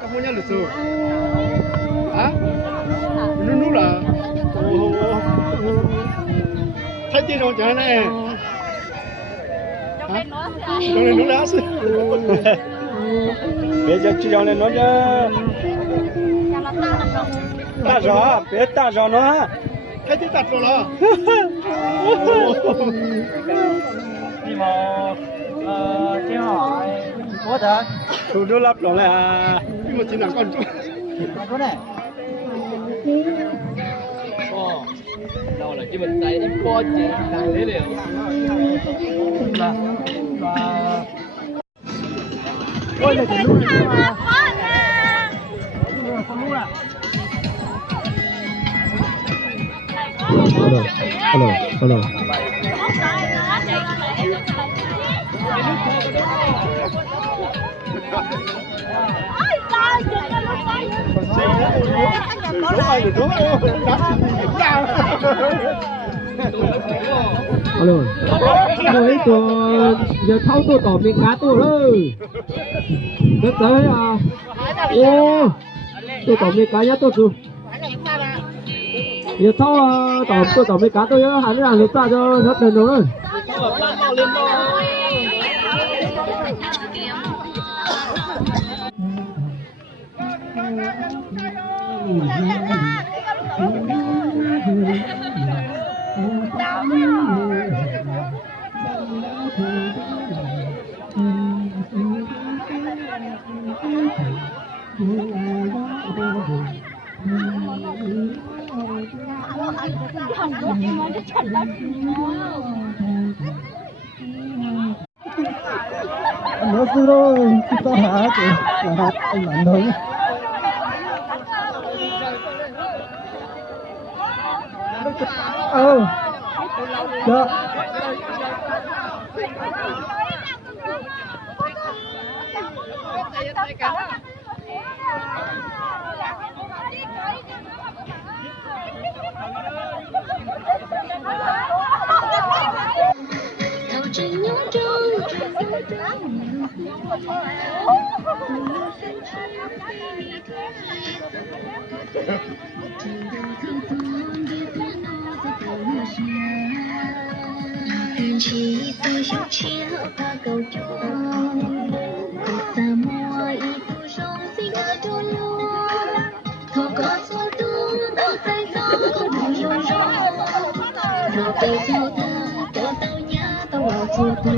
Kamu nya lucu, hả? Nunu là, thấy chưa rồi trời này, trong này nó lá xí, bây giờ chỉ trong này nó chứ, ta rõ, biết ta rõ nó, thấy tí tạt rồi là, đi mà chị hỏi có thật thủ đô lắp rồi là, nhưng mà chỉ là con có này đâu là cái mình tay nó có chị thằng đấy đều và ôi là cái luôn mà không luôn à hello. Alo, mới tôi giờ thâu tôi tỏ miệng cá tôi rồi, rất tới à, ô, tôi tỏ miệng cá nhá tôi chú, giờ thâu tôi tỏ miệng cá tôi nhá, hắn là lúc ta cho rất lớn rồi. nó cứ đó chúng ta hả chị là hạt anh mạnh thôi đó Huyền chỉ tôi dấu chia và cầu chuông cuộc xa mùa y tu rong sinh ở đôi lúa thô có gió tung tao tay gió có mùi rong rong nào cây theo ta tao nhá tao vào chiều tôi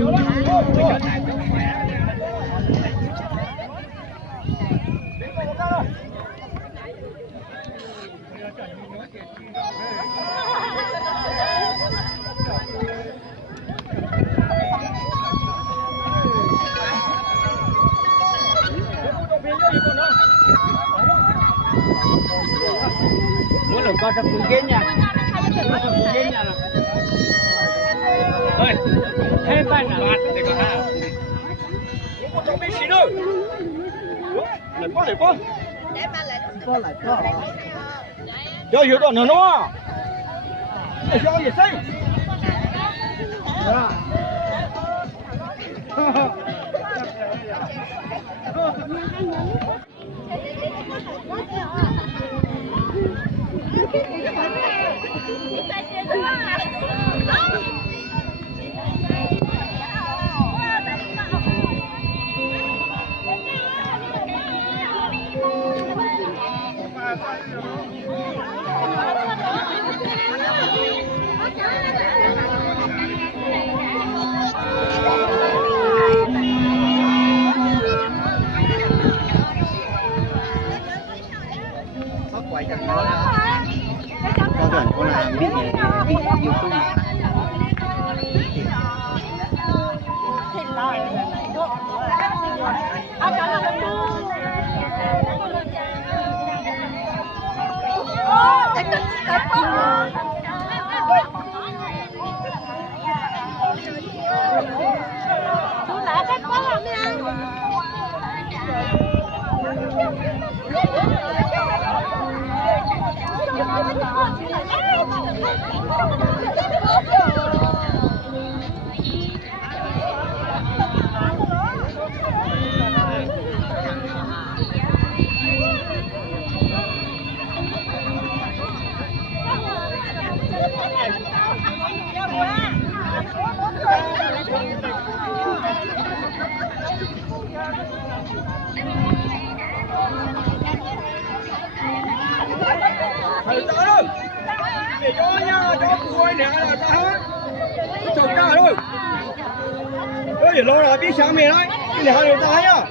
muốn được con trong cú kiến nha ơi thêm bài nào để có ha một trong mấy xí nữa lại có cho hiểu đoạn nữa nó để cho gì xây có gần có là bị nhiều tung thầy tới đâu để cho nha cho cô nè là ta hết chồng ta thôi để lo là biết sáng mày đấy để hai người ta nhá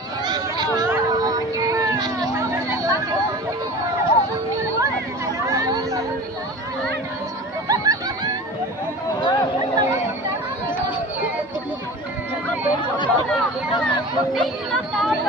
Đi nó tao đi